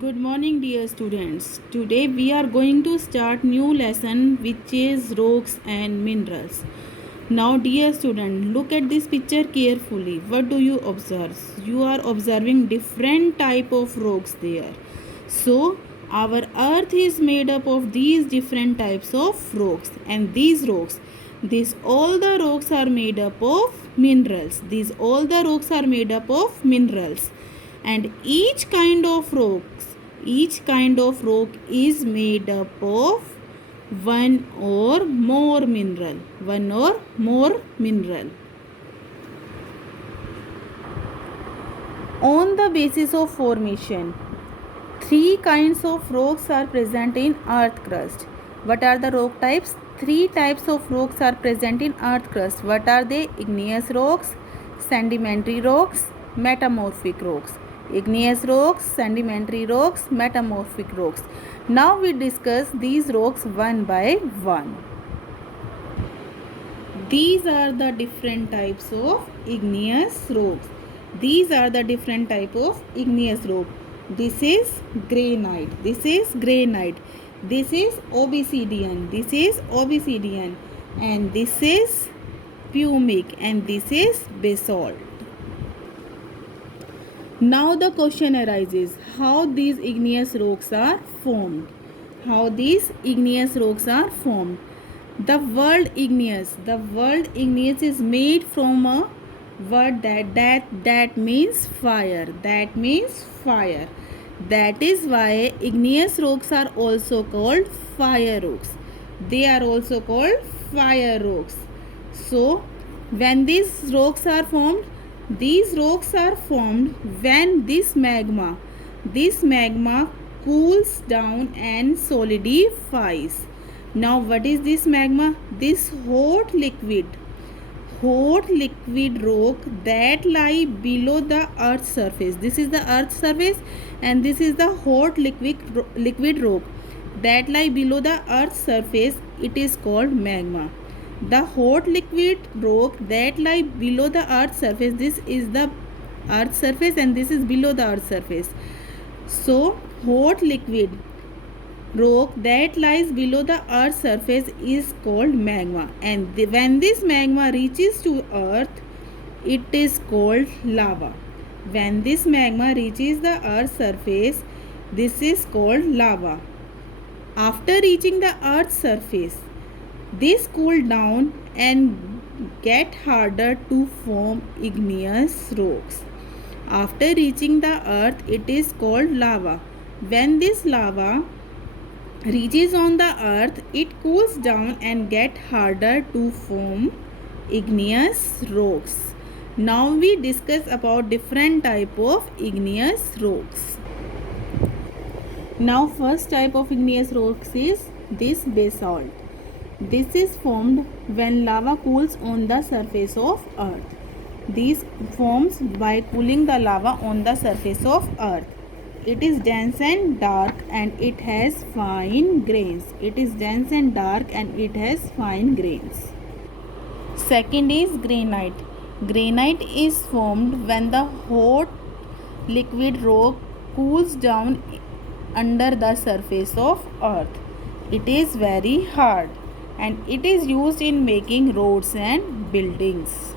Good morning dear students. Today we are going to start new lesson which is rocks and minerals. Now dear student, look at this picture carefully. What do you observe? You are observing different type of rocks there. So our earth is made up of these different types of rocks, and these all the rocks are made up of minerals. These all the rocks are made up of minerals, and each kind of rock is made up of one or more mineral. On the basis of formation, three kinds of rocks are present in earth crust. What are the rock types? Three types of rocks are present in earth crust. What are they? Igneous rocks, sedimentary rocks, metamorphic rocks. Igneous rocks, sedimentary rocks, metamorphic rocks. Now we discuss these rocks one by one. These are the different types of igneous rocks. These are the different type of igneous rock. This is granite. This is granite. This is obsidian. This is obsidian. And this is pumic. And this is basalt. Now the question arises, how these igneous rocks are formed? How these igneous rocks are formed? The word igneous is made from a word that means fire. That means fire. That is why igneous rocks are also called fire rocks. They are also called fire rocks. So when these rocks are formed when this magma cools down and solidifies. Now what is this magma? This hot liquid rock that lie below the earth's surface. This is the earth's surface, and this is the hot liquid rock that lie below the earth's surface. It is called magma. The hot liquid rock that lie below the earth's surface, this is the earth's surface and this is below the earth's surface. So hot liquid rock that lies below the earth's surface is called magma, and when this magma reaches to earth, it is called lava. When this magma reaches the earth's surface, this is called lava. After reaching the earth's surface, this cool down and get harder to form igneous rocks. After reaching the earth, it is called lava. When this lava reaches on the earth, it cools down and get harder to form igneous rocks. Now we discuss about different type of igneous rocks. Now first type of igneous rocks is this basalt. This is formed when lava cools on the surface of earth. This forms by cooling the lava on the surface of earth. It is dense and dark and it has fine grains. It is dense and dark and it has fine grains. Second is granite. Granite is formed when the hot liquid rock cools down under the surface of earth. It is very hard and it is used in making roads and buildings.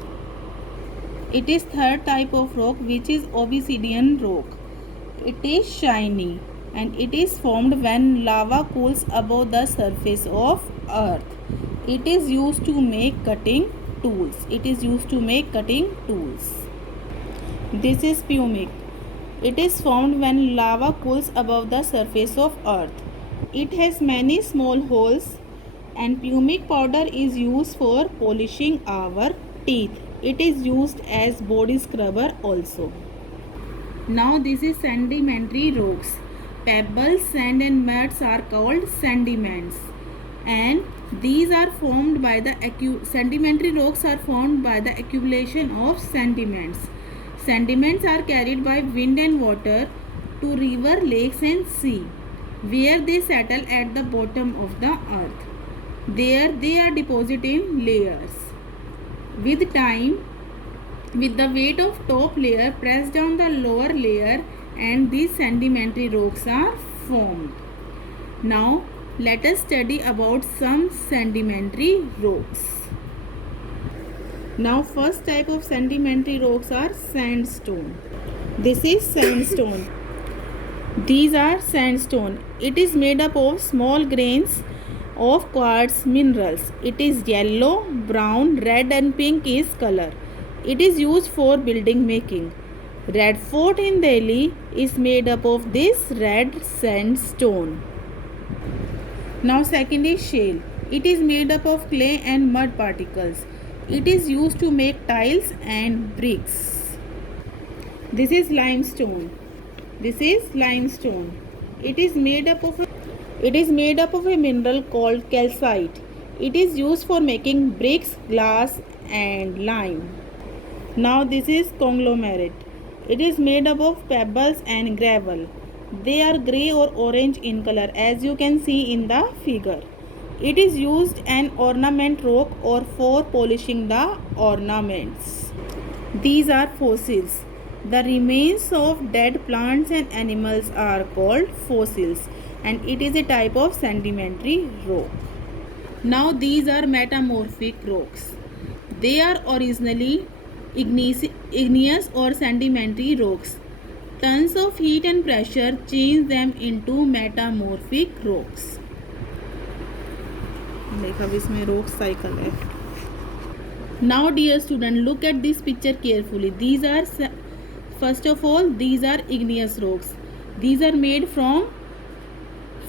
It is third type of rock, which is obsidian rock. It is shiny and it is formed when lava cools above the surface of earth. It is used to make cutting tools. This is pumic. It is formed when lava cools above the surface of earth. It has many small holes, and pumic powder is used for polishing our teeth. It is used as body scrubber also. Now this is sedimentary rocks. Pebbles, sand and muds are called sediments, and these are formed by the sedimentary rocks are formed by the accumulation of sediments. Sediments are carried by wind and water to river, lakes and sea, where they settle at the bottom of the earth. There they are deposited in layers. With time, with the weight of top layer pressed down the lower layer and these sedimentary rocks are formed. Now let us study about some sedimentary rocks. Now first type of sedimentary rocks are sandstone. This is sandstone. These are sandstone. It is made up of small grains of quartz minerals. It is yellow, brown, red and pink is color. It is used for building making. Red Fort in Delhi is made up of this red sandstone. Now second is shale. It is made up of clay and mud particles. It is used to make tiles and bricks. This is limestone. This is limestone. It is made up of a mineral called calcite. It is used for making bricks, glass and lime. Now this is conglomerate. It is made up of pebbles and gravel. They are grey or orange in color as you can see in the figure. It is used an ornament rock or for polishing the ornaments. These are fossils. The remains of dead plants and animals are called fossils and it is a type of sedimentary rock. Now these are metamorphic rocks. They are originally igneous or sedimentary rocks. Tons of heat and pressure change them into metamorphic rocks. देखा अब इसमें rock cycle है. Now dear student, look at this picture carefully. These are, first of all, these are igneous rocks. These are made from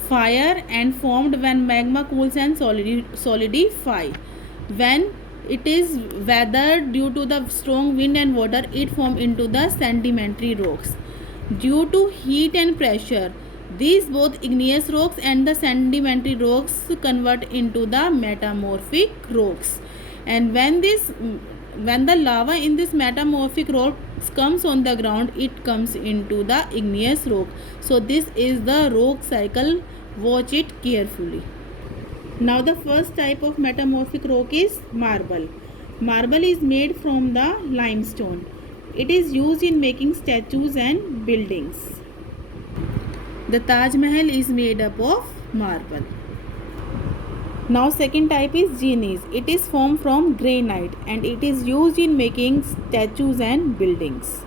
fire and formed when magma cools and solidify. When it is weathered due to the strong wind and water, it forms into the sedimentary rocks. Due to heat and pressure, these both igneous rocks and the sedimentary rocks convert into the metamorphic rocks. And when the lava in this metamorphic rocks comes on the ground, it comes into the igneous rock. So this is the rock cycle. Watch it carefully. Now the first type of metamorphic rock is marble. Marble is made from the limestone. It is used in making statues and buildings. The Taj Mahal is made up of marble. Now second type is gneiss. It is formed from granite and it is used in making statues and buildings.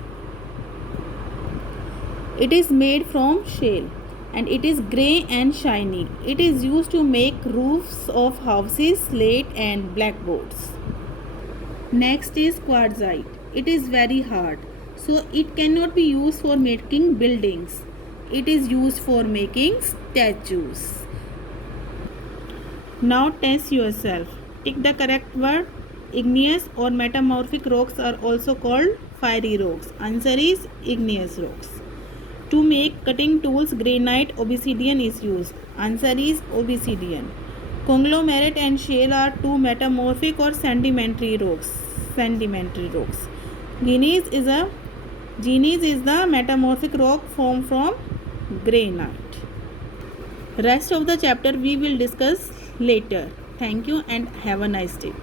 It is made from shale and it is grey and shiny. It is used to make roofs of houses, slate and blackboards. Next is quartzite. It is very hard, so it cannot be used for making buildings. It is used for making statues. Now test yourself. Tick the correct word. Igneous or metamorphic rocks are also called fiery rocks. Answer is igneous rocks. To make cutting tools, granite, obsidian is used. Answer is obsidian. Conglomerate and shale are two metamorphic or sedimentary rocks. Gneiss is the metamorphic rock formed from granite. Rest of the chapter we will discuss later. Thank you and have a nice day.